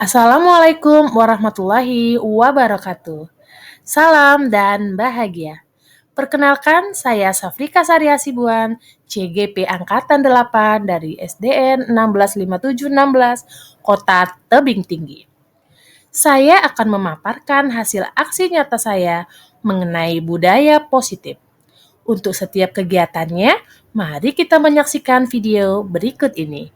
Assalamualaikum warahmatullahi wabarakatuh. Salam dan bahagia. Perkenalkan, saya Safrika Sari Hasibuan, CGP Angkatan 8 dari SDN 165716, Kota Tebing Tinggi. Saya akan memaparkan hasil aksi nyata saya mengenai budaya positif. Untuk setiap kegiatannya, mari kita menyaksikan video berikut ini.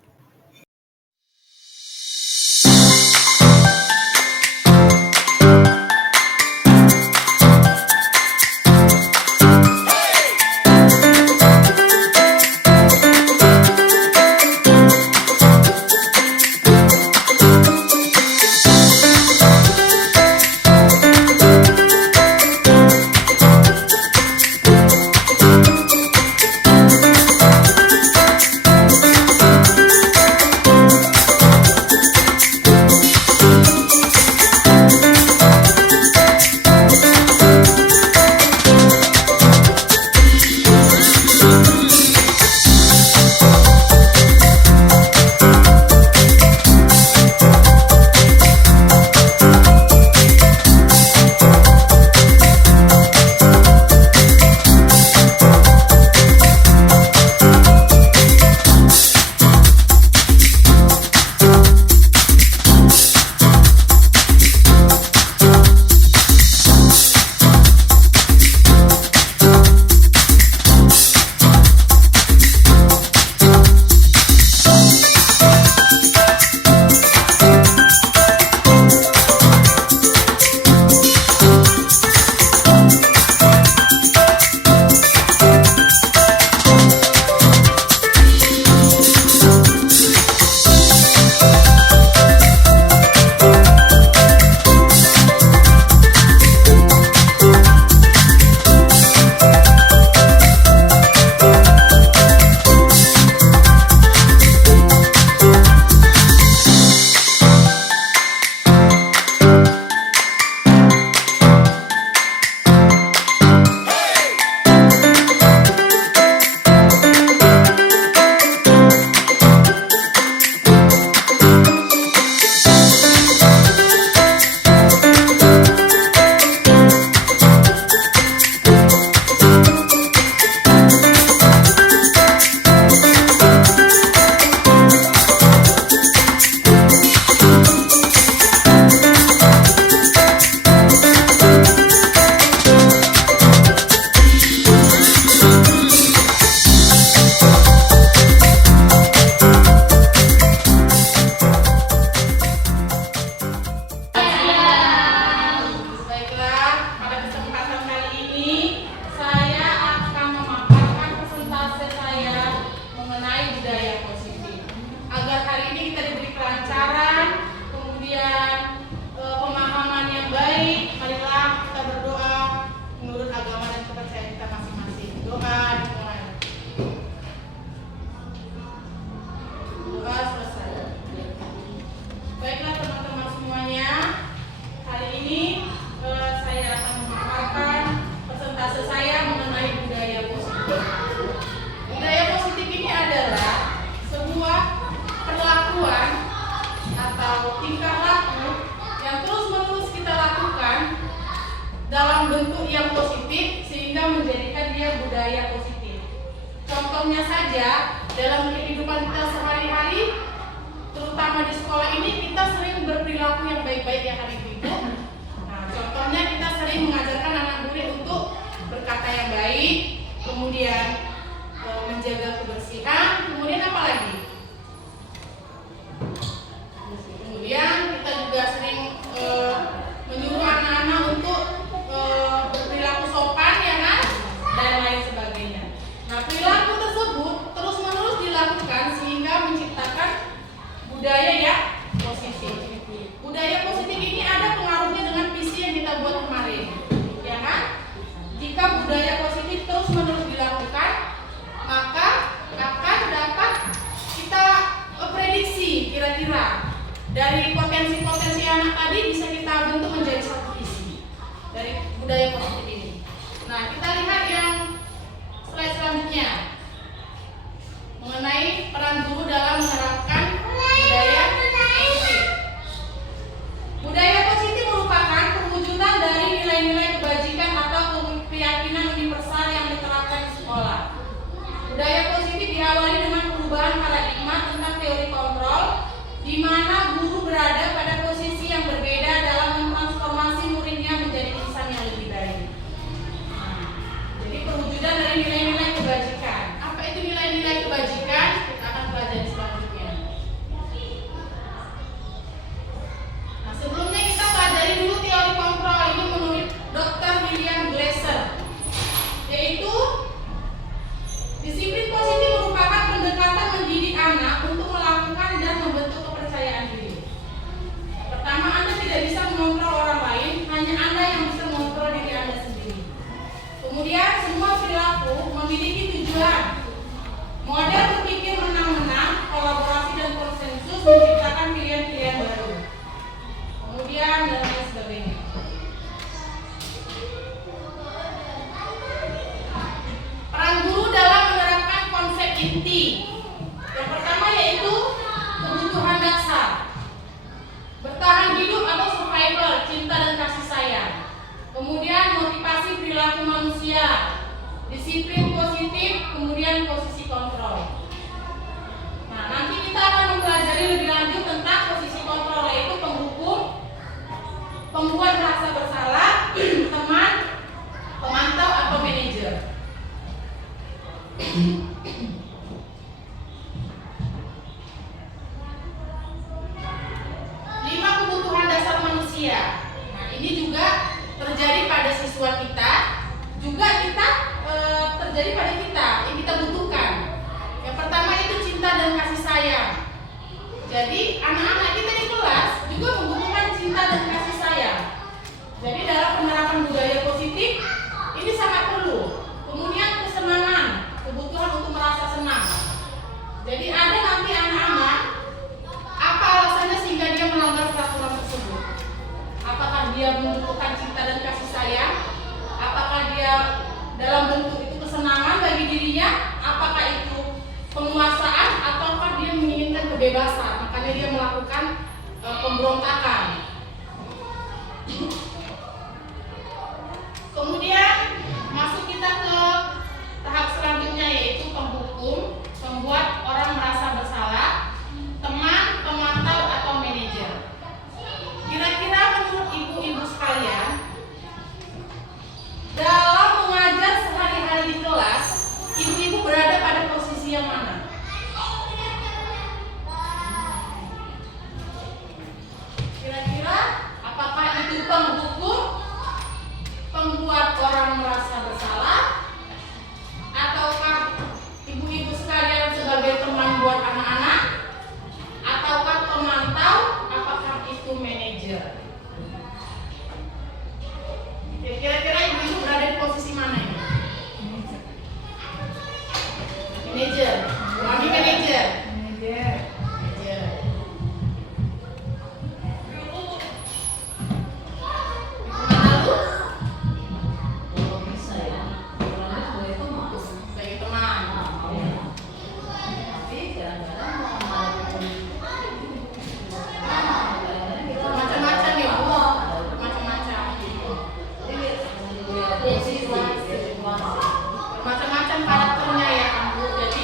Baiklah, pada kesempatan kali ini saya akan memaparkan presentase saya mengenai budaya positif. Agar hari ini kita diberi kelancaran, kemudian pemahaman yang baik, marilah kita berdoa menurut agama dan kepercayaan kita masing-masing. Doa dimulai. Doa selesai. Baiklah teman-teman semuanya, hari ini saya akan memaparkan presentase saya mengenai budaya positif. Budaya positif ini adalah sebuah perlakuan atau tingkah laku yang terus-menerus kita lakukan dalam bentuk yang positif sehingga menjadikan dia budaya positif. Contohnya saja, dalam kehidupan kita sehari-hari, terutama di sekolah ini, kita sering berperilaku yang baik-baik ya hari hidup. Contohnya kita sering mengajarkan anak murid untuk berkata yang baik, kemudian menjaga kebersihan, kemudian apa lagi? Kemudian kita juga sering menyuruh anak-anak untuk berperilaku sopan ya kan, dan lain sebagainya. Nah, perilaku tersebut terus-menerus dilakukan sehingga menciptakan budaya yang positif. Budaya positif ini ada pengaruhnya dengan visi yang kita buat kemarin, ya kan? Jika budaya positif terus-menerus dilakukan, maka akan dapat kita prediksi kira-kira dari potensi-potensi anak tadi bisa kita bentuk menjadi satu visi dari budaya positif ini. Nah, kita lihat yang slide selanjutnya mengenai peran guru dalam menerapkan budaya positif. disiplin positif, kemudian posisi kontrol. Nah, nanti kita akan mempelajari lebih lanjut tentang posisi kontrol, yaitu penghukum, pembuat merasa bersalah, teman, pemantau atau manajer. Lima kebutuhan dasar manusia. Nah, ini juga terjadi pada siswa kita, juga kita terjadi pada kita yang kita butuhkan. Yang pertama itu cinta dan kasih sayang. Jadi anak-anak kita di kelas juga membutuhkan cinta dan kasih sayang. Jadi dalam penerapan budaya positif ini sangat perlu. Kemudian kesenangan, kebutuhan untuk merasa senang. Jadi ada nanti anak-anak, apa alasannya sehingga dia melanggar peraturan tersebut? Apakah dia membutuhkan cinta dan kasih sayang? Apakah dia dalam bentuk itu kesenangan bagi dirinya? Apakah itu penguasaan ataukah dia menginginkan kebebasan? Makanya dia melakukan pemberontakan. Kemudian masuk kita ke tahap selanjutnya, yaitu penghukum, membuat orang merasa bersalah, teman, pemantau atau manajer. Kira-kira menurut ibu-ibu sekalian, dalam mengajar sehari-hari di kelas, ibu-ibu berada pada posisi yang mana? Kira-kira apakah itu penghukum, pembuat orang merasa bersalah, ataukah ibu-ibu sekalian sebagai teman buat anak-anak, ataukah pemantau, apakah itu manajer? Kira-kira ibu-ibu berada di posisi mana ini? Manajer. Mami manajer. Manajer. Sebagai teman. Macam-macam ya, Bu. Macam-macam. Macam-macam karakternya ya, Bu. Jadi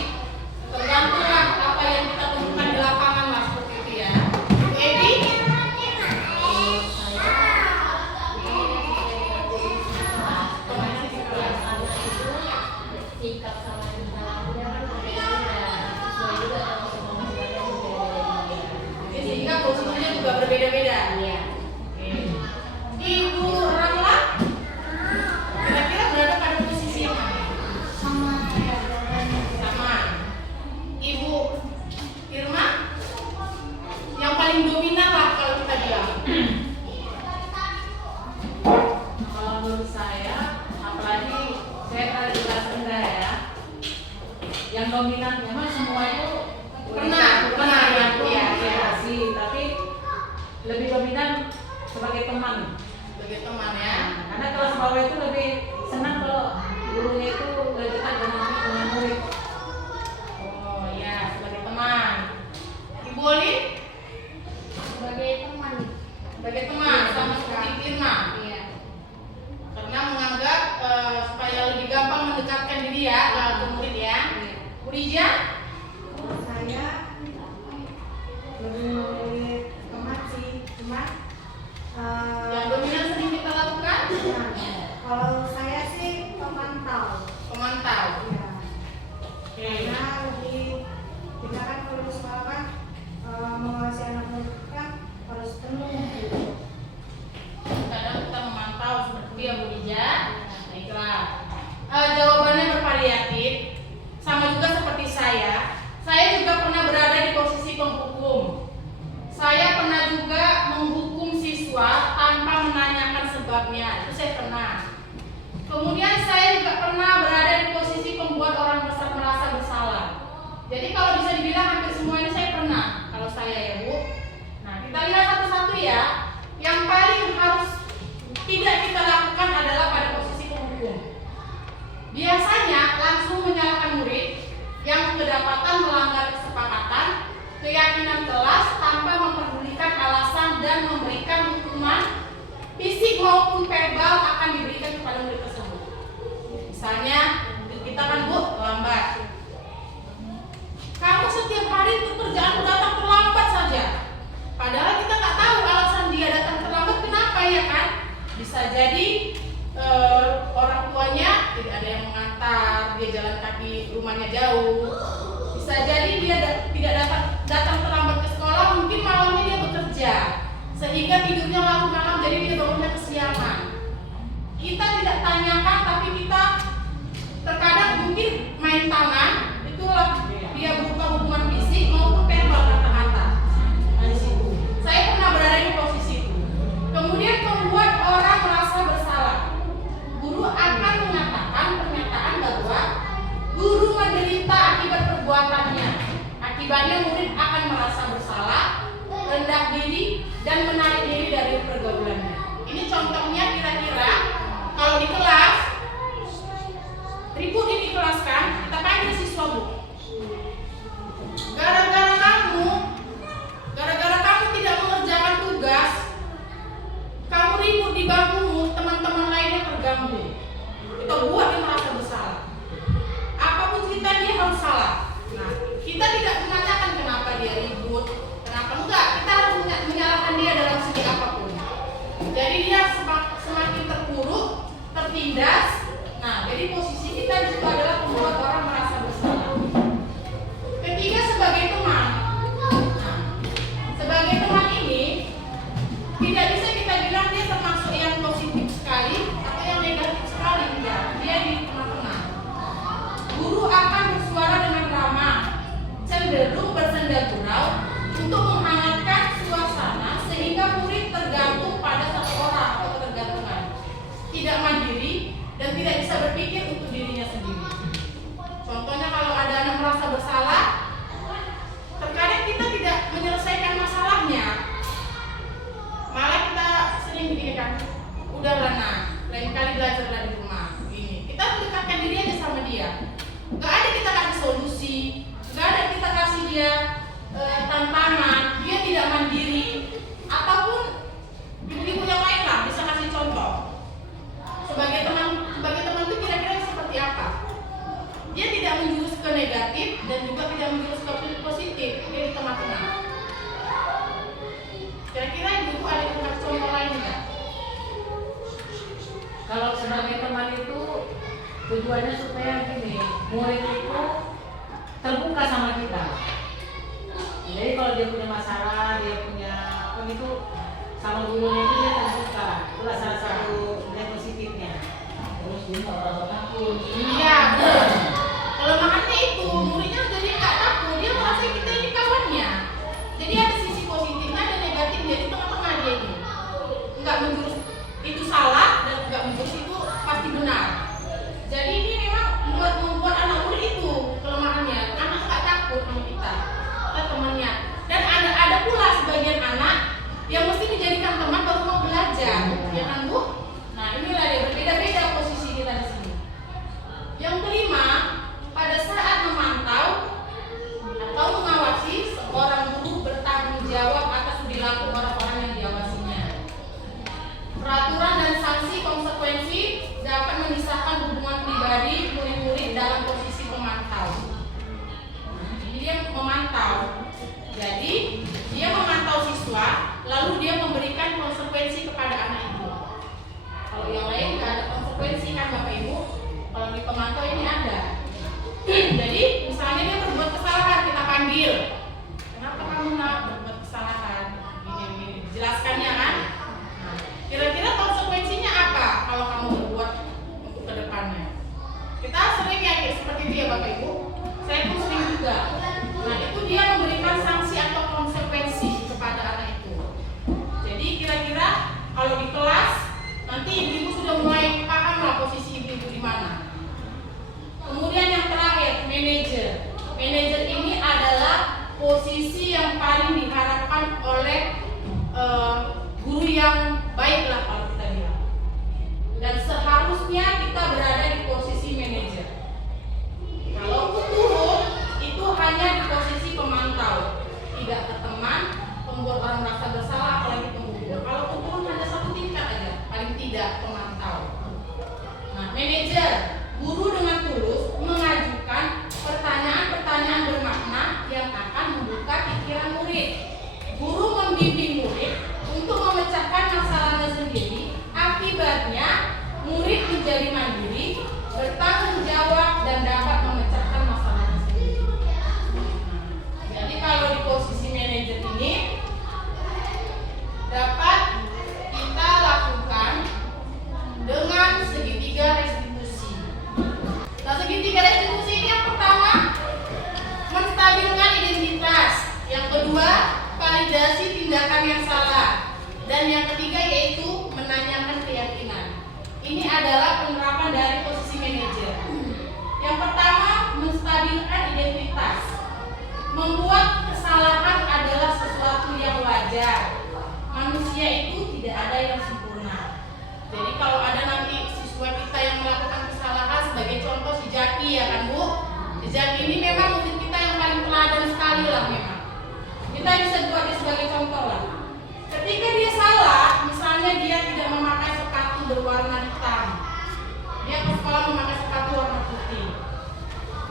tergantung lah apa yang kita temukan di lapangan lah, seperti itu ya. Bu Edi? Sehingga posisinya juga berbeda-beda. Oke. Ibu Ramla kira-kira berada pada posisi yang mana? Sama. Ibu Irma yang paling dominan lah kalau kita bilang. Kalau menurut saya, apalagi saya tadi kelas rendah ya, yang dominan memang semua itu Pernah ya, ya, tapi lebih dominan sebagai teman. sebagai teman ya. Karena kelas bawah itu lebih senang kalau gurunya itu lebih dekat dengan murid. Oh ya, sebagai teman. Ibu Olin Sebagai teman. sebagai teman sama seperti Irma. Iya. Karena menganggap supaya lebih gampang mendekatkan diri ya ke murid ya. Bu Rija? Kalau saya lebih memilih teman sih, cuma Yang dominan sering kita lakukan? kalau saya sih pemantau. Pemantau. Iya. Oke. Karena lebih kita kan kalau di sekolah kan mengawasi anak murid kan harus penuh gitu. Kadang kita memantau seperti itu ya Bu Rija. Baiklah. Jawabannya bervariatif. Sama juga seperti saya. Saya juga pernah berada di posisi penghukum. Saya pernah juga menghukum siswa tanpa menanyakan sebabnya. Itu saya pernah. Kemudian saya juga pernah berada di posisi pembuat orang merasa bersalah. Jadi kalau bisa dibilang hampir semua ini saya pernah. Kalau saya ya Bu. Nah, kita lihat satu-satu ya. Yang paling harus tidak kita lakukan adalah pada posisi penghukum. Biasanya langsung menyalahkan murid yang kedapatan melanggar kesepakatan, keyakinan kelas tanpa memperdulikan alasan dan memberikan hukuman fisik maupun verbal akan diberikan kepada murid tersebut. Misalnya sehingga tidurnya larut malam, jadi dia bangunnya kesiangan. Kita tidak tanyakan, tapi kita terkadang mungkin main tangan, itulah dia berupa hubungan fisik maupun verbal kata-kata. Nah, di situ saya pernah berada di posisi itu. Kemudian membuat orang merasa bersalah. Guru akan mengatakan pernyataan bahwa guru menderita akibat perbuatannya. Akibatnya murid akan merasa bersalah, rendah diri, dan menarik diri dari pergaulannya. Ini contohnya kira-kira kalau di kelas ribut ini dikelaskan, kita panggil siswa bu. Gara-gara kamu tidak mengerjakan tugas, kamu ribut di bangkumu, teman-teman lainnya terganggu. Kita buat dia merasa bersalah. Apapun cerita dia harus salah. Nah, kita tidak menanyakan kenapa dia ribut, kenapa enggak. Kita harus menyalahkan dia dalam segi apapun. Jadi dia semakin terpuruk, tertindas. Nah, jadi posisi kita juga adalah membuat orang merasa bersalah. Ketiga, sebagai teman. Nah, sebagai teman ini tidak bisa kita bilang dia termasuk yang positif sekali atau yang negatif sekali, tidak. Dia di tengah-tengah. Guru akan bersuara dengan ramah, cenderung bersenda gurau untuk menghangatkan suasana sehingga murid tergantung pada satu orang atau ketergantungan, tidak mandiri dan tidak bisa berpikir untuk dirinya sendiri. Contohnya kalau ada anak merasa bersalah, terkadang kita tidak menyelesaikan masalahnya, malah kita sering begini kan, udahlah nak, lain kali belajarlah di rumah. Ini kita mendekatkan diri aja sama dia. Gak ada kita kasih solusi, gak ada kita kasih dia tantangan, dia tidak mandiri, ataupun ibu-ibu yang lain lah bisa kasih contoh. Sebagai teman itu kira-kira seperti apa? Dia tidak menjurus ke negatif dan juga tidak menjurus ke positif, dia di tengah-tengah. Kira-kira ibu ada yang kasih contoh lain nggak? Kalau sebagai teman itu tujuannya supaya gini, murid itu terbuka sama kita. Jadi kalau dia punya masalah, dia punya apa gitu sama gurunya itu dia terbuka. Itulah salah satu nilai positifnya. Terus dia nggak merasa takut. Iya, betul. Kelemahannya itu muridnya jadi nggak takut, dia merasa kita ini kawannya. Jadi ada sisi positifnya dan negatifnya di tengah-tengah dia ini. Nggak menjurus itu salah dan nggak menjurus itu pasti benar. Jadi ini memang membuat anak murid itu kelemahannya. Anak nggak takut sama kita temannya. Dan ada pula sebagian anak yang mesti dijadikan teman baru mau belajar, ya kan bu? Nah inilah dia berbeda-beda posisi kita di sini. Yang kelima, pada saat memantau atau mengawasi seorang guru bertanggung jawab atas perilaku orang-orang yang diawasinya. Peraturan dan sanksi konsekuensi dapat memisahkan hubungan pribadi murid-murid dalam posisi pemantau. Jadi dia memantau. Jadi dia memantau siswa, lalu dia memberikan konsekuensi kepada anak itu. Kalau yang lain nggak ada konsekuensi kan Bapak Ibu. Kalau di pemantau ini ada. Jadi misalnya dia berbuat kesalahan, kita panggil. Kenapa kamu nak berbuat kesalahan? Ini dijelaskannya kan. Nah, kira-kira konsekuensinya apa kalau kamu berbuat untuk kedepannya? Kita sering ya seperti itu ya Bapak Ibu. Saya pun sering juga. Nah itu dia memberikan sanksi atau konsekuensi kepada anak itu. Jadi kira-kira kalau di kelas nanti ibu sudah mulai paham lah posisi ibu di mana. Kemudian yang terakhir, manajer. Manajer ini adalah posisi yang paling diharapkan oleh guru yang baik lah kalau kita bilang. Dan seharusnya kita berada di posisi manajer. Kalau turun itu hanya di posisi pemantau, tidak ke teman, membuat orang merasa bersalah, apalagi penghubung. Kalau turun hanya satu tingkat aja, paling tidak pemantau. Nah, manajer, guru dengan tulus mengajukan pertanyaan-pertanyaan bermakna yang akan membuka pikiran murid. Guru membimbing murid untuk memecahkan masalahnya sendiri. Akibatnya, murid menjadi mandiri, bertanggung jawab, dan dapat memecahkan masalahnya sendiri. Jadi kalau di posisi manajer ini dapat tindakan yang salah. Dan yang ketiga yaitu menanyakan keyakinan. Ini adalah penerapan dari posisi manajer. Yang pertama, menstabilkan identitas. Membuat kesalahan adalah sesuatu yang wajar. Manusia itu tidak ada yang sempurna. Jadi kalau ada nanti siswa kita yang melakukan kesalahan, sebagai contoh si Jaki ya kan Bu, si Jaki ini memang murid kita yang paling teladan sekali lah memang. Kita bisa buat dia sebagai contoh lah. Ketika dia salah, misalnya dia tidak memakai sepatu berwarna hitam, dia ke sekolah memakai sepatu warna putih.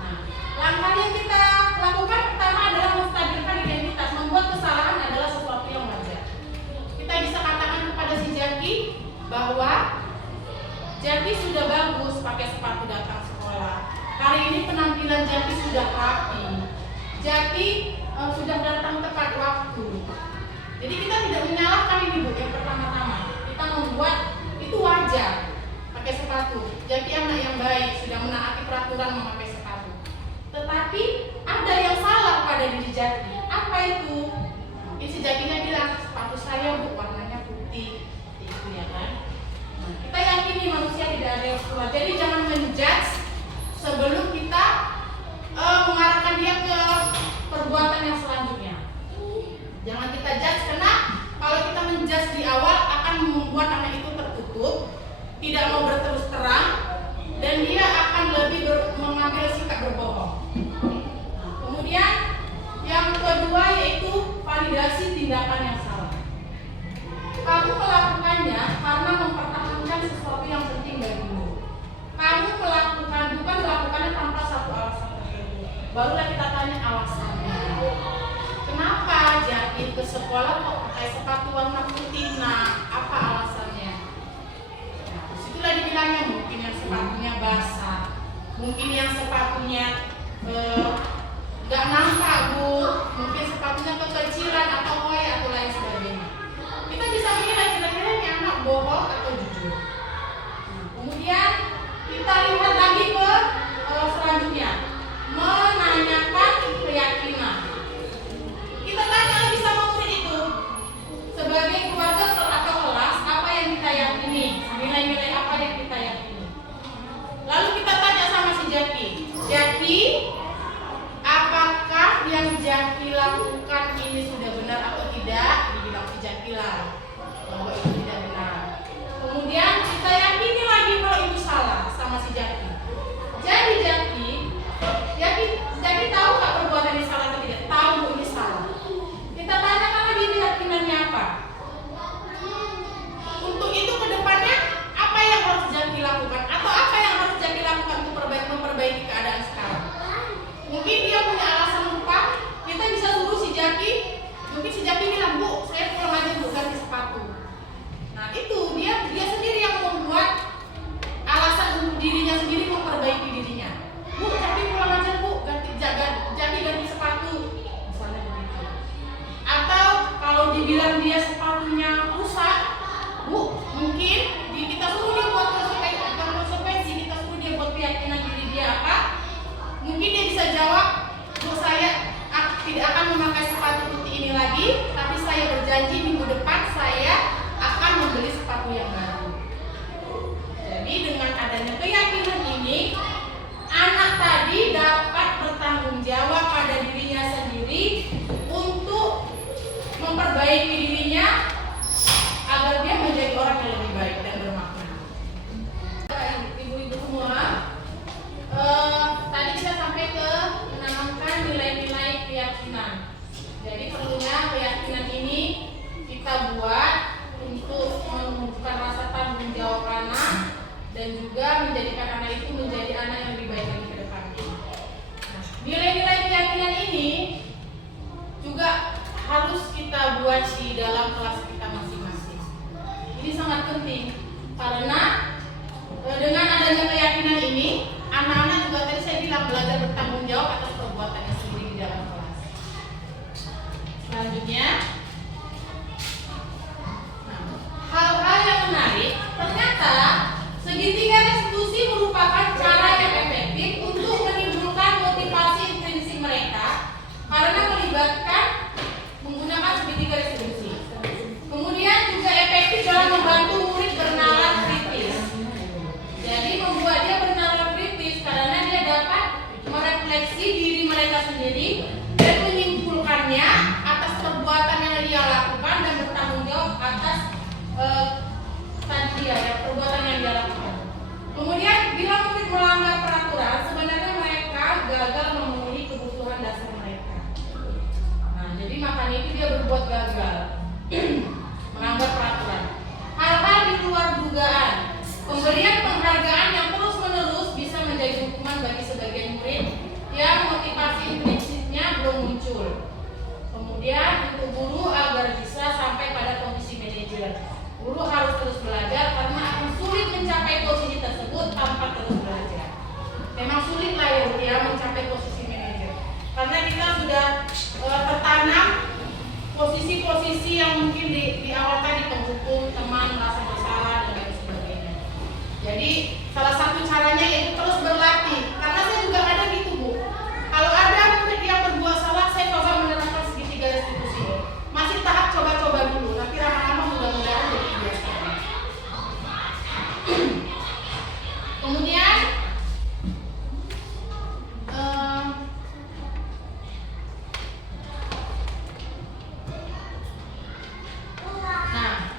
Nah, langkah yang kita lakukan pertama adalah menstabilkan identitas. Membuat kesalahan adalah sesuatu yang wajar. Kita bisa katakan kepada si Jaki bahwa Jaki sudah bagus pakai sepatu datang sekolah. Hari ini penampilan Jaki sudah rapi. Jaki sudah datang tepat waktu. Jadi kita tidak menyalahkan ini Bu yang pertama-tama. Kita membuat itu wajar pakai sepatu. Jaki anak yang baik, sudah menaati peraturan memakai sepatu. Tetapi ada yang salah pada diri Jaki. Apa itu? Si Jakinya bilang, sepatu saya Bu warnanya putih. Itu ya kan? Nah, kita yakini manusia tidak ada yang salah. Jadi jangan menjudge sebelum kita mengarahkan dia ke perbuatan yang selanjutnya. Jangan kita judge, karena kalau kita menjudge di awal akan membuat anak itu tertutup, tidak mau berterus terang, dan dia akan lebih mengambil sikap berbohong. Nah, kemudian yang kedua yaitu validasi tindakan yang salah. Kamu melakukannya karena mempertahankan sesuatu yang penting bagimu. Kamu melakukan, bukan melakukannya tanpa satu alasan tertentu. Barulah kita tanya alasannya. Kenapa Jaki ke sekolah kok pakai sepatu warna putih? Nah, apa alasannya? Nah, disitulah dibilangnya mungkin yang sepatunya basah, mungkin yang sepatunya nggak nampak Bu, mungkin sepatunya kekecilan atau koi atau lain sebagainya. Kita bisa menilai kira-kira ini anak bohong atau jujur. Nah, kemudian kita lihat lagi ke selanjutnya, menanyakan keyakinan. Kita tanya lagi sama murid itu, sebagai keluarga atau kelas, apa yang kita yakini, nilai-nilai apa yang kita yakini. Lalu kita tanya sama si Jaki, Jaki, apakah yang Jaki lakukan ini sudah benar atau tidak? Dibilang si Jaki lah bahwa itu tidak benar. Kemudian kita yakini lagi kalau itu salah sama si Jaki. Jadi Jaki tahu nggak perbuatan ini salah atau tidak? Tahu ini salah. Kita tanyakan lagi keyakinannya apa. Untuk itu ke depannya apa yang harus Jaki lakukan atau apa yang harus Jaki lakukan untuk memperbaiki keadaan sekarang. Mungkin dia punya alasan lupa, kita bisa suruh si Jaki. Mungkin si Jaki bilang, Bu, saya pulang aja Bu ganti sepatu. Nah itu dia sendiri yang membuat alasan untuk dirinya sendiri memperbaiki dirinya. Bu, Jaki pulang aja Bu Jaki ganti sepatu. Misalnya begitu. Atau kalau dibilang dia sepatunya rusak, Bu, mungkin kita suruh dia buat konsekuensi, kita suruh dia buat keyakinan diri dia apa? Mungkin dia bisa jawab, Bu, saya tidak akan memakai sepatu putih ini lagi, tapi saya berjanji minggu depan saya akan membeli sepatu yang baru. Jadi dengan adanya keyakinan ini, anak tadi dapat bertanggung jawab pada dirinya sendiri untuk memperbaiki dirinya agar dia menjadi orang yang lebih baik dan bermakna. Ibu-ibu semua, tadi kita sampai ke menanamkan nilai-nilai keyakinan. Jadi perlunya keyakinan ini kita buat untuk menunjukkan rasa tanggung jawab anak dan juga menjadikan anak itu menjadi anak yang lebih baik lagi ke depan. Nah, nilai-nilai keyakinan ini juga harus kita buat di dalam kelas kita masing-masing. Ini sangat penting karena dengan adanya keyakinan ini, anak-anak juga tadi saya bilang belajar bertanggung jawab atas perbuatannya sendiri di dalam kelas. Selanjutnya, hal-hal yang menarik, ternyata segitiga restitusi merupakan cara yang efektif untuk menimbulkan motivasi intrinsik mereka karena melibatkan menggunakan segitiga restitusi. dia, ya, perbuatan yang dia lakukan. Kemudian bila murid melanggar peraturan, sebenarnya mereka gagal memenuhi kebutuhan dasar mereka. Nah, jadi makanya itu dia berbuat gagal, melanggar peraturan. Hal-hal di luar dugaan, pemberian penghargaan yang terus-menerus bisa menjadi hukuman bagi sebagian murid yang motivasi intrinsiknya belum muncul. Kemudian untuk guru agar bisa sampai pada posisi manajer, guru harus terus belajar karena akan sulit mencapai posisi tersebut tanpa terus belajar. Memang sulit lah ya mencapai posisi manajer, karena kita sudah tertanam posisi-posisi yang mungkin di awal tadi, penghukum, teman, merasa bersalah, dan lain sebagainya. Jadi salah satu caranya yaitu terus berlatih, karena saya juga ada gitu Bu. Kalau ada murid yang berbuat salah, saya coba menerapkan segitiga restitusi. Masih tahap coba-coba dulu, nanti lama-lama mudah-mudahan jadi biasa. Kemudian nah,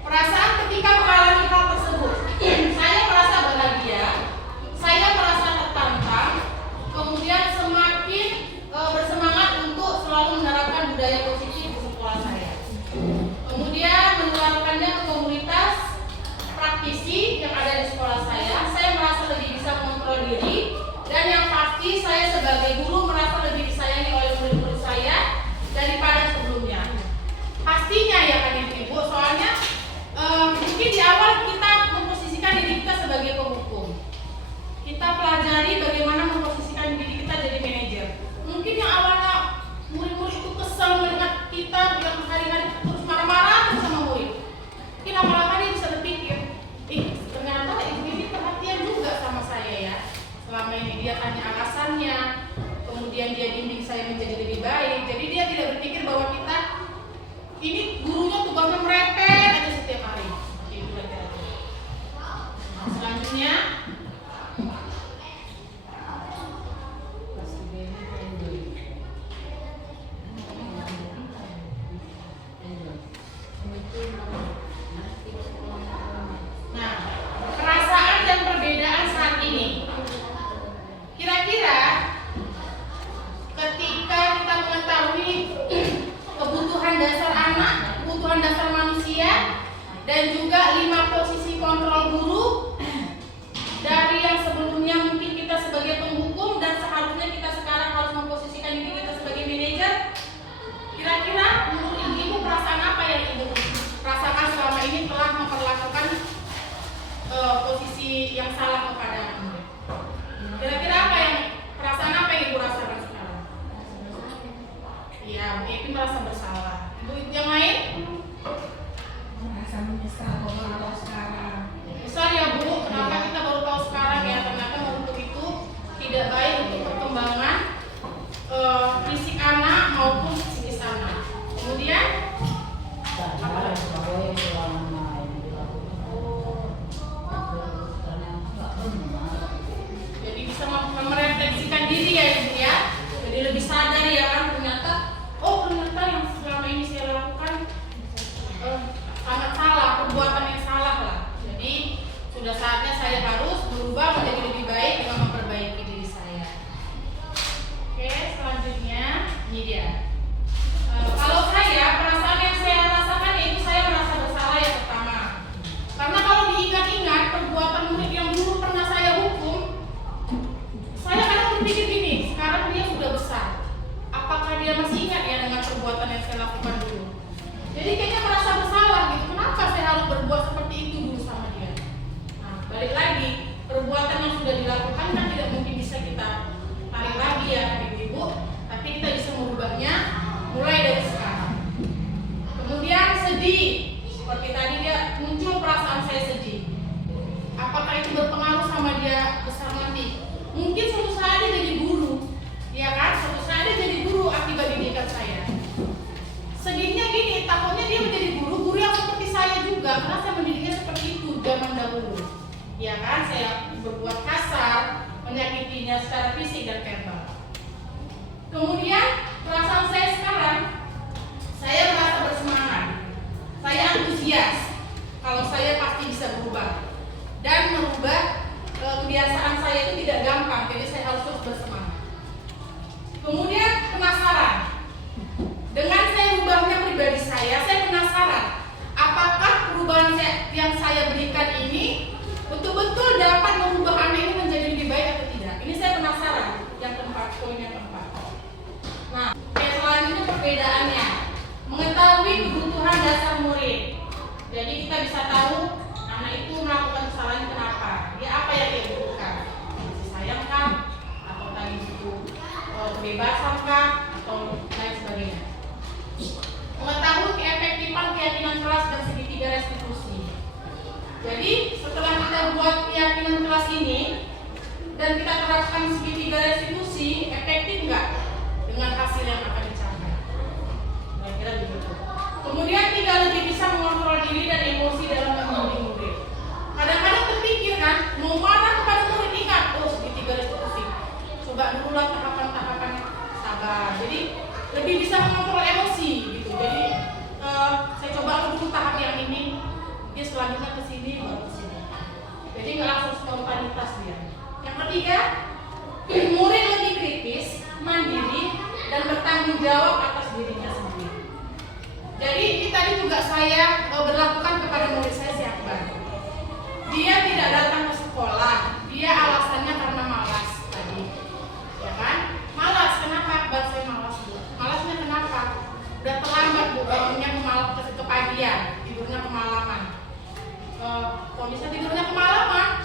perasaan ketika mengalami hal tersebut, saya merasa bahagia, saya merasa tertantang, kemudian semakin bersemangat untuk selalu menerapkan budaya positif di sekolah saya. Kemudian menularkannya ke komunitas praktisi yang ada di sekolah saya merasa lebih bisa mengontrol diri, dan yang pasti saya sebagai guru merasa lebih disayangi oleh murid-murid saya daripada sebelumnya. Pastinya ya kan Ibu, soalnya mungkin di awal kita memposisikan diri kita sebagai penghukum. Kita pelajari bagaimana memposisikan diri kita jadi manajer. Mungkin yang awalnya murid-murid itu kesal melihat kita yang hari-hari terus marah-marah terus sama murid. Mungkin lama-lama dia bisa berpikir, ternyata ibu ini perhatian juga sama saya ya. Selama ini dia tanya alasannya, kemudian dia bimbing saya menjadi lebih baik. Jadi dia tidak berpikir bahwa kita ini gurunya tugasnya merepet aja setiap hari. Itu aja. Nah, selanjutnya perasaan dan perbedaan saat ini. Kira-kira ketika kita mengetahui kebutuhan dasar anak, kebutuhan dasar manusia, dan juga 5 posisi kontrol guru dari yang sebelumnya mungkin kita sebagai penghukum dan seharusnya kita sekarang harus memposisikan diri kita sebagai manajer. Kira-kira menurut ibu perasaan apa yang ibu rasakan selama ini telah memperlakukan posisi yang salah kepada murid? Kira-kira apa yang perasaan apa yang ibu rasakan sekarang? Iya, ibu merasa bersalah. Ibu yang lain? Merasa menyesal kalau tahu sekarang. Besar ya Bu, kenapa kita baru tahu sekarang ya? Ternyata untuk itu tidak baik untuk perkembangan fisik anak maupun psikis anak. Kemudian apa lagi? Jadi bisa merefleksikan diri ya Ibu ya. Jadi lebih sadar ya kan, ternyata yang selama ini saya lakukan sangat salah, perbuatan yang salah lah. Jadi sudah saatnya saya harus berubah menjadi lebih baik dengan memperbaiki diri saya. Oke, selanjutnya ini dia. Kalau saya, perasaan yang saya rasakan yaitu saya merasa bersalah ya pertama. Karena kalau diingat-ingat perbuatan murid yang dulu pernah saya hukum, saya kadang berpikir gini, sekarang dia sudah besar. Apakah dia masih ingat ya dengan perbuatan yang saya lakukan dulu? Jadi kayaknya merasa bersalah gitu. Kenapa saya harus berbuat seperti itu dulu sama dia? Nah, balik lagi, perbuatan yang sudah dilakukan kan tidak mungkin bisa kita tarik lagi ya ibu-ibu, tapi kita bisa merubahnya mulai dari sekarang. Kemudian sedih, seperti tadi dia muncul perasaan saya sedih. Apakah itu berpengaruh sama dia besar nanti? Mungkin suatu saat dia jadi guru, ya kan? Suatu saat dia jadi guru akibat didikan saya. Sedihnya gini, takutnya dia menjadi guru yang seperti saya juga, karena saya mendidiknya seperti itu zaman dahulu. Ya kan, saya berbuat kasar, menyakitinya secara fisik dan verbal. Kemudian perasaan saya sekarang, saya merasa bersemangat, saya antusias. Kalau saya pasti bisa dasar murid. Jadi kita bisa tahu anak itu melakukan kesalahan kenapa, dia apa yang dia butuhkan, kasih sayang kah, atau tadi butuh kebebasan kah, atau lain sebagainya. Mengetahui keefektifan keyakinan kelas dan segitiga restitusi. Jadi setelah kita buat keyakinan kelas ini dan kita terapkan segitiga restitusi, efektif nggak dengan hasil yang akan dicapai? Kira-kira begitu. Kemudian tidak lebih bisa mengontrol diri dan emosi dalam membimbing murid. Kadang-kadang terpikir kan, mau marah kepada murid, ingat, segitiga restitusi. Coba dulu lah tahapan-tahapannya, sabar. Jadi lebih bisa mengontrol emosi gitu. Jadi saya coba dulu tahap yang ini, dia selanjutnya ke sini baru ke sini. Jadi nggak langsung spontanitas dia. Yang ketiga, murid lebih kritis, mandiri, dan bertanggung jawab atas dirinya sendiri. Jadi ini tadi juga saya berlakukan kepada murid saya si Akbar. Dia tidak datang ke sekolah, dia alasannya karena malas tadi, ya kan? Malas, kenapa Akbar saya malas Bu? Malasnya kenapa? Udah terlambat Bu, bangunnya kepagian, tidurnya kemalaman. Kalau bisa tidurnya kemalaman,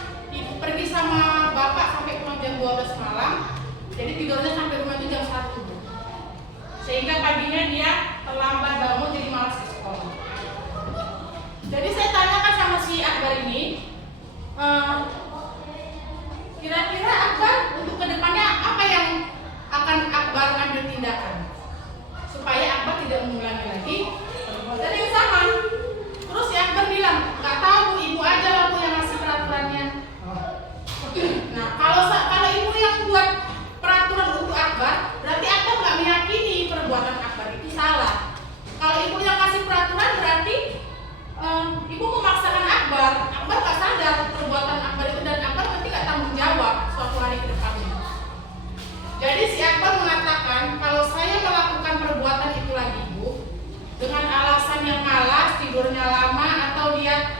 pergi sama bapak sampai pulang jam 12 malam, jadi tidurnya sampai rumah itu jam 1 Bu. Sehingga paginya dia terlambat bangun jadi malas ke sekolah. Jadi saya tanyakan sama si Akbar ini, kira-kira Akbar untuk kedepannya apa yang akan Akbar ambil tindakan supaya Akbar tidak mengulangi lagi perbuatan yang sama. Terus si Akbar bilang, nggak tahu Bu, ibu aja lah Bu yang ngasih peraturannya. Nah kalau ibu yang buat peraturan untuk Akbar, berarti Akbar nggak meyakini perbuatan Akbar itu salah. Kalau ibu yang kasih peraturan berarti ibu memaksakan Akbar nggak sadar perbuatan Akbar itu, dan Akbar nanti nggak tanggung jawab suatu hari ke depannya. Jadi si Akbar mengatakan, kalau saya melakukan perbuatan itu lagi Bu, dengan alasan yang malas, tidurnya lama, atau dia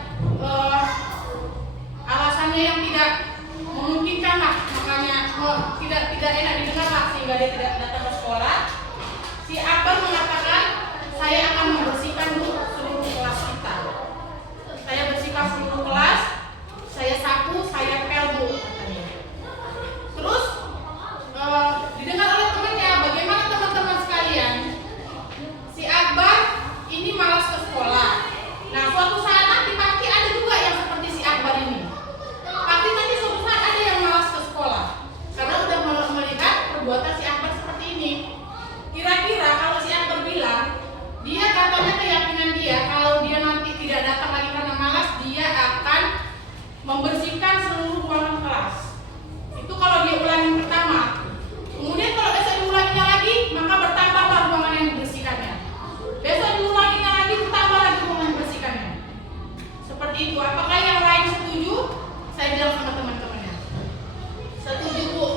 alasannya yang tidak memungkinkan lah, makanya tidak enak didengar lah, sehingga dia tidak datang ke sekolah. Si Akbar mengatakan, saya akan membersihkan seluruh kelas kita. Saya bersihkan seluruh kelas, saya sapu, saya pel Bu, katanya. Terus didengar oleh temannya, bagaimana teman-teman sekalian? Si Akbar ini malas ke sekolah. Nah suatu saat nanti pasti ada juga yang seperti si Akbar ini. Pasti nanti suatu saat ada yang malas ke sekolah karena udah melihat perbuatan si Akbar seperti ini. Kira-kira kalau si Akbar bilang, dia katanya keyakinan dia kalau dia nanti tidak datang lagi karena malas, dia akan membersihkan seluruh ruangan kelas. Itu kalau dia ulangi pertama. Kemudian kalau besok diulanginya lagi, maka bertambahlah ruangan yang dibersihkannya. Besok diulanginya lagi, bertambah lagi ruangan yang dibersihkannya. Seperti itu. Apakah yang lain setuju? Saya bilang sama teman-temannya, setuju Bu.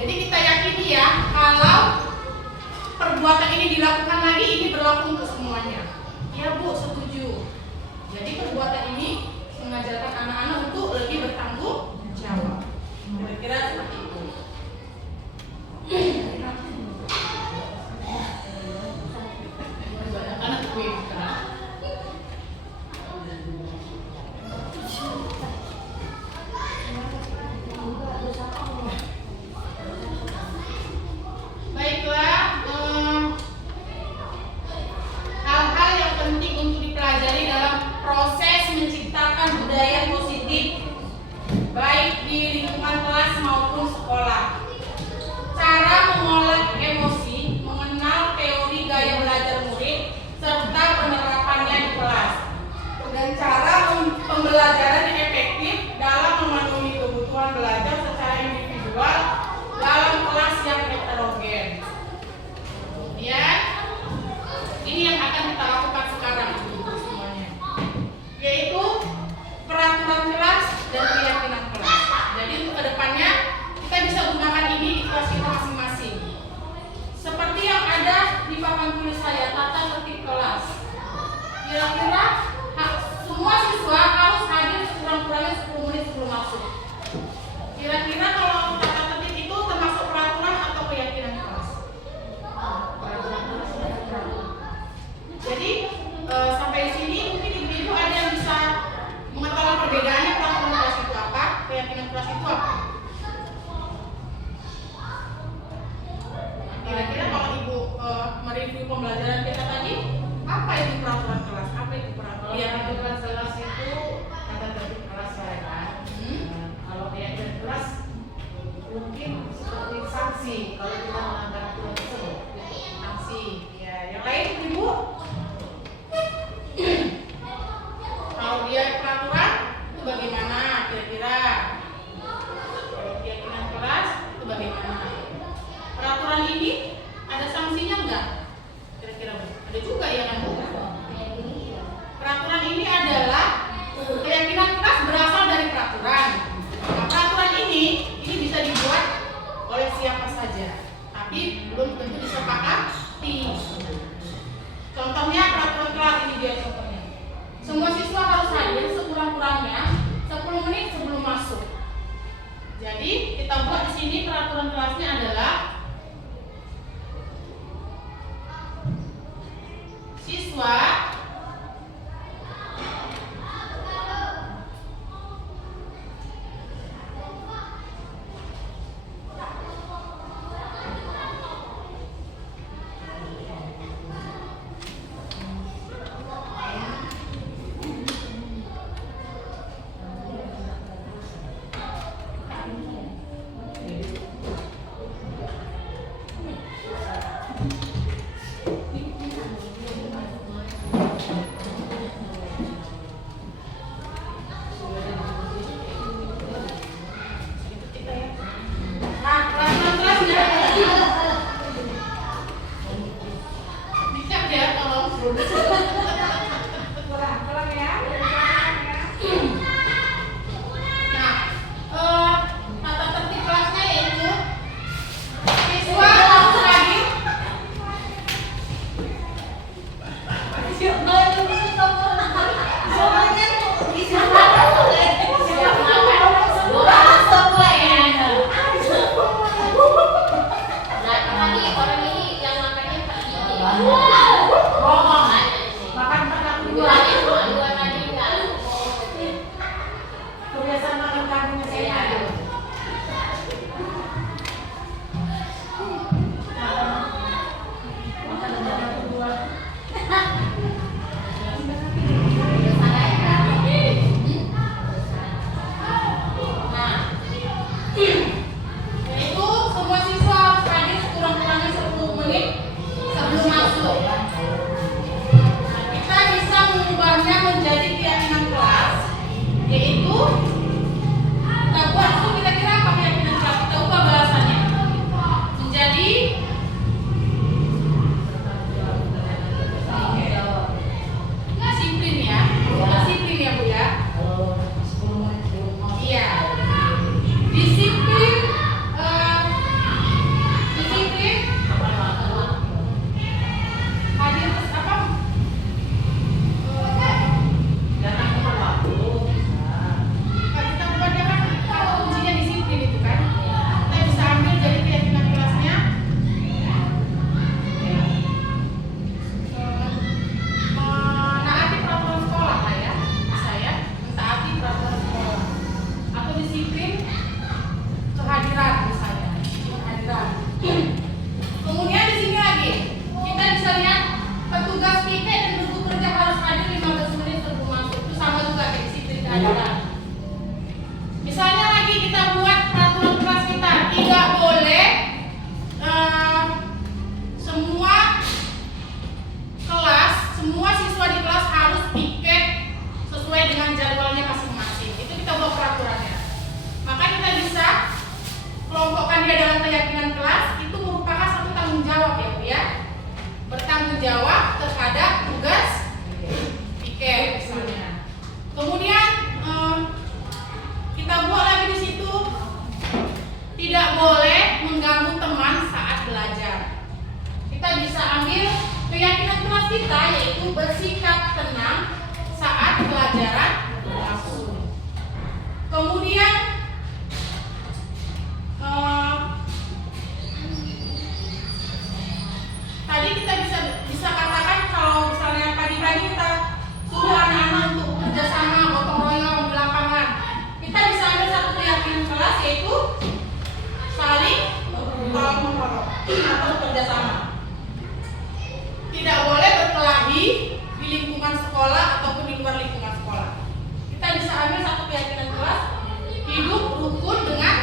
Jadi kita yakini ya, kalau perbuatan ini dilakukan lagi, ini berlaku untuk semuanya. Ya Bu, setuju. Jadi perbuatan ini mengajarkan anak-anak untuk lebih bertanggung jawab. Kira-kira seperti itu. Anak-anak gue bukan. Baiklah, hal-hal yang penting untuk dipelajari dalam proses menciptakan budaya positif, baik di lingkungan kelas maupun sekolah. Cara mengolah emosi, mengenal teori gaya belajar murid, serta penerapannya di kelas, dan cara pembelajaran yang efektif dalam memenuhi kebutuhan belajar secara individual dalam kelas yang heterogen. Kemudian ini yang akan kita lakukan sekarang semuanya, yaitu peraturan kelas dan keyakinan kelas. Jadi untuk kedepannya kita bisa gunakan ini di kelas kita masing-masing. Seperti yang ada di papan tulis saya, tata tertib kelas. Kira-kira semua siswa harus hadir sekurang-kurangnya 10 menit sebelum masuk. Kira-kira kalau tata tertib itu termasuk peraturan atau keyakinan kelas? Peraturan kelas. Jadi sampai Jadi kita buat di sini peraturan kelasnya adalah siswa misalnya lagi kita buat peraturan kelas kita tidak boleh semua kelas, semua siswa di kelas harus piket sesuai dengan jadwalnya masing-masing. Itu kita buat peraturannya. Maka kita bisa kelompokkan dia dalam keyakinan kelas. Itu merupakan satu tanggung jawab ya Bu ya. Bertanggung jawab terhadap tugas piket misalnya. Kemudian kita buat lagi di situ tidak boleh mengganggu teman saat belajar. Kita bisa ambil keyakinan kelas kita yaitu bersikap tenang saat pelajaran berlangsung. Kemudian tadi kita bisa katakan kalau misalnya pagi-pagi kita suruh anak-anak untuk kerjasama gotong royong di lapangan, kita bisa ambil satu keyakinan kelas yaitu saling tolong atau kerjasama. Tidak boleh berkelahi di lingkungan sekolah ataupun di luar lingkungan sekolah. Kita bisa ambil satu keyakinan kelas hidup rukun dengan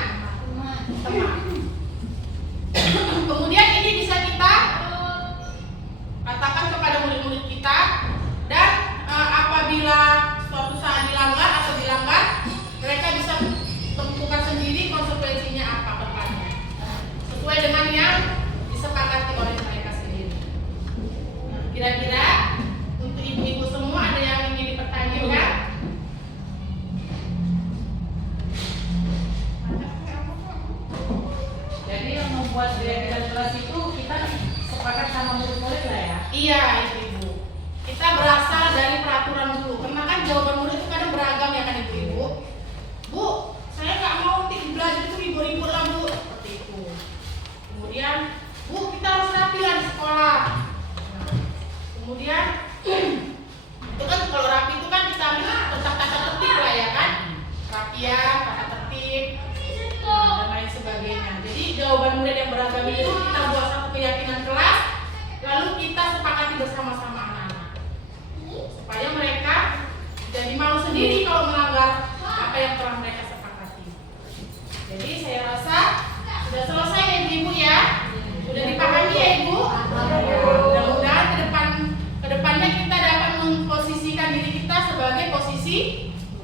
teman. Kemudian ini bisa kita katakan kepada murid-murid kita, dan apabila suatu saat dilanggar atau dilanggar, mereka bisa tentukan sendiri konsekuensinya apa ke depannya sesuai dengan yang disepakati oleh mereka sendiri. Nah, kira-kira untuk ibu-ibu semua ada yang ingin dipertanyakan? apa yang telah mereka sepakati. Jadi saya rasa sudah selesai ya Ibu ya. Sudah dipahami ya Ibu. Mudah-mudahan kedepannya kita dapat memposisikan diri kita sebagai posisi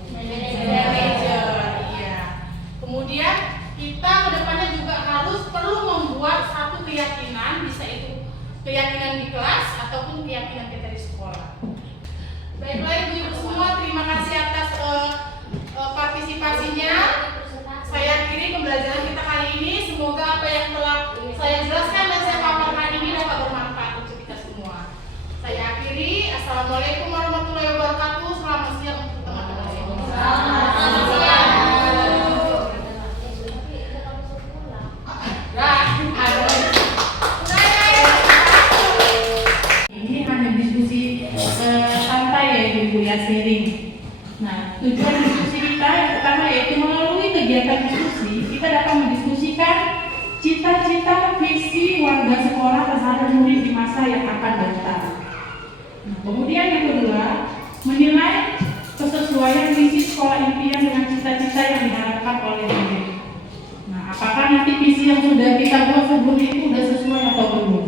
manajer. Iya. Kemudian kita kedepannya juga perlu membuat satu keyakinan, bisa itu keyakinan di kelas ataupun keyakinan kita di sekolah. Baiklah Ibu-ibu semua, terima kasih atas partisipasinya. Saya akhiri pembelajaran kita kali ini. Semoga apa yang telah saya jelaskan dan saya paparkan ini dapat bermanfaat untuk kita semua. Saya akhiri. Assalamualaikum warahmatullahi wabarakatuh. Selamat siang untuk teman-teman semua. Ini hanya diskusi santai ya Ibu ya, sharing. Nah, tujuan diskusi kita yang pertama yaitu melalui kegiatan diskusi kita dapat mendiskusikan cita-cita visi warga sekolah terhadap murid di masa yang akan datang. Nah, kemudian yang kedua, menilai kesesuaian visi sekolah impian dengan cita-cita yang diharapkan oleh murid. Nah, apakah nanti visi yang sudah kita buat sebelumnya itu sudah sesuai atau belum?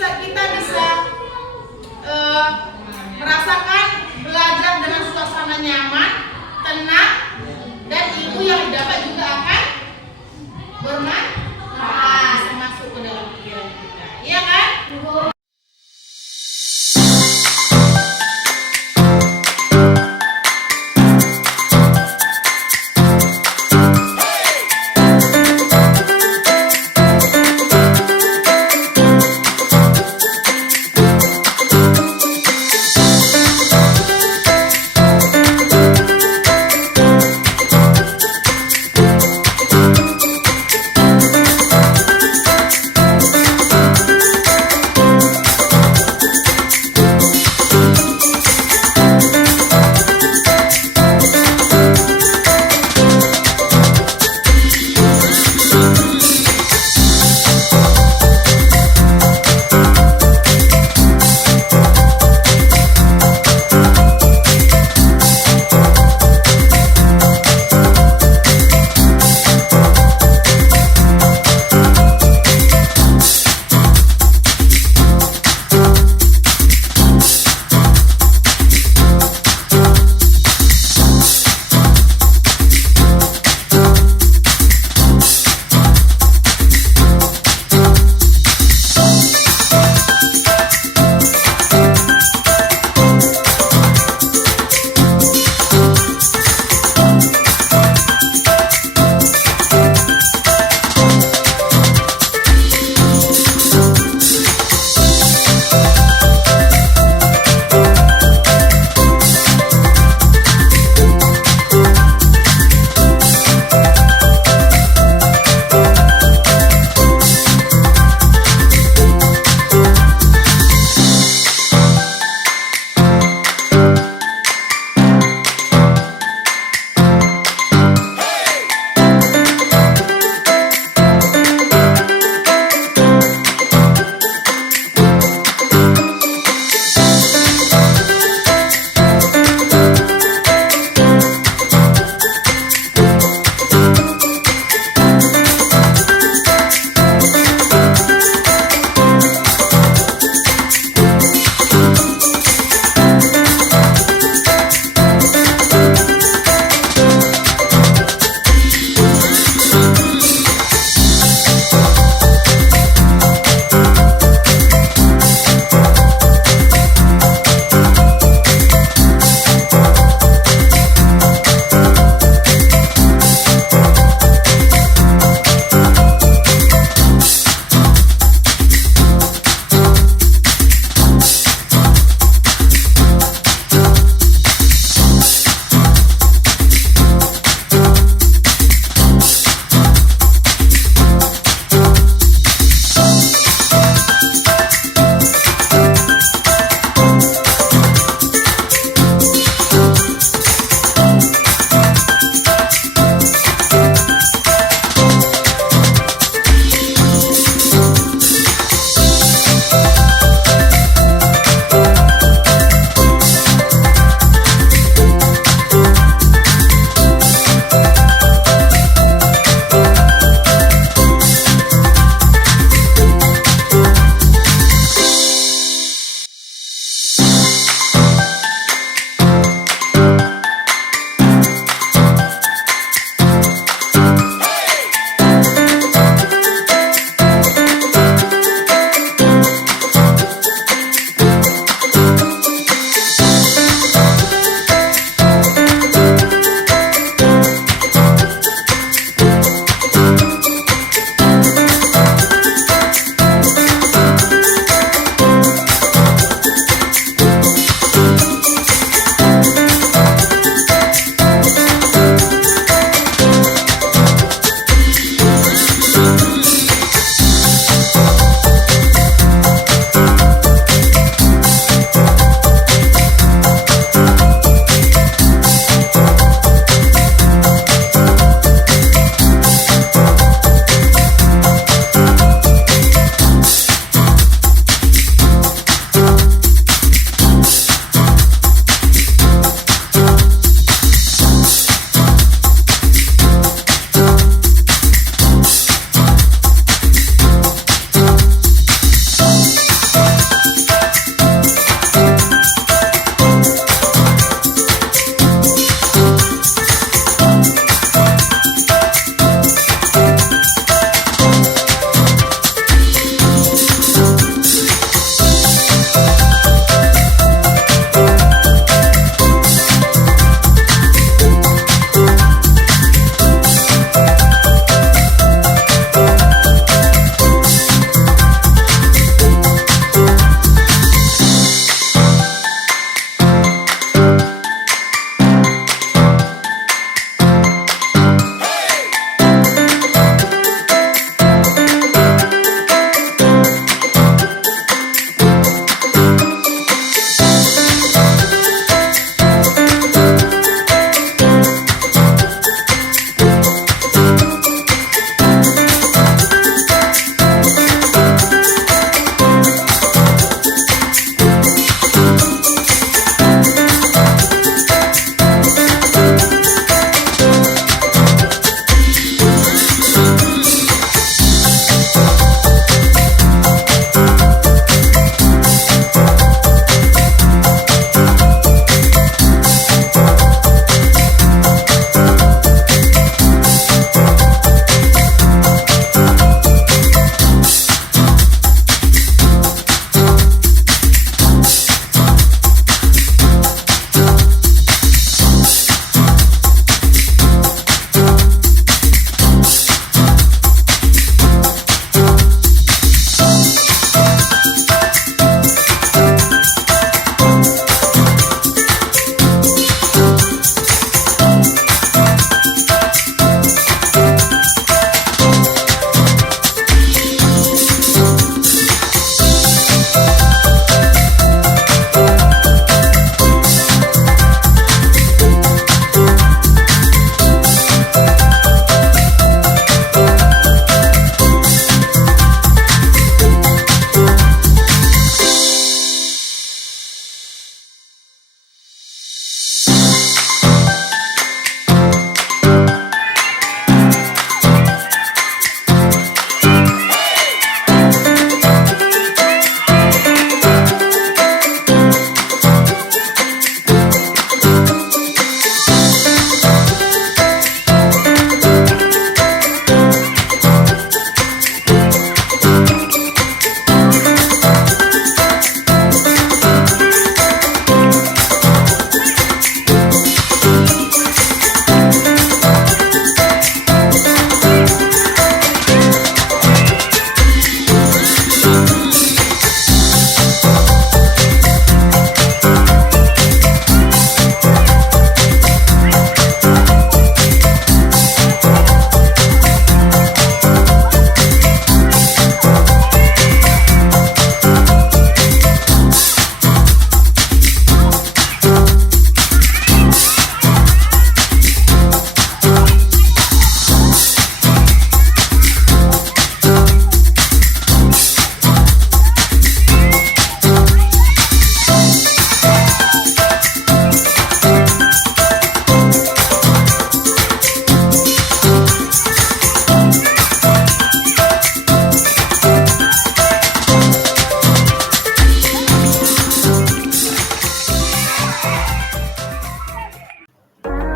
kita bisa merasakan belajar dengan suasana nyaman, tenang, dan ilmu yang didapat juga akan bermanfaat, bisa masuk ke dalam pikiran kita. Iya kan?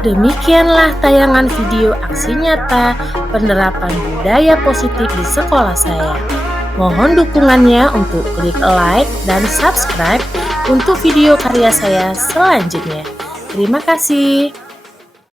Demikianlah tayangan video aksi nyata penerapan budaya positif di sekolah saya. Mohon dukungannya untuk klik like dan subscribe untuk video karya saya selanjutnya. Terima kasih.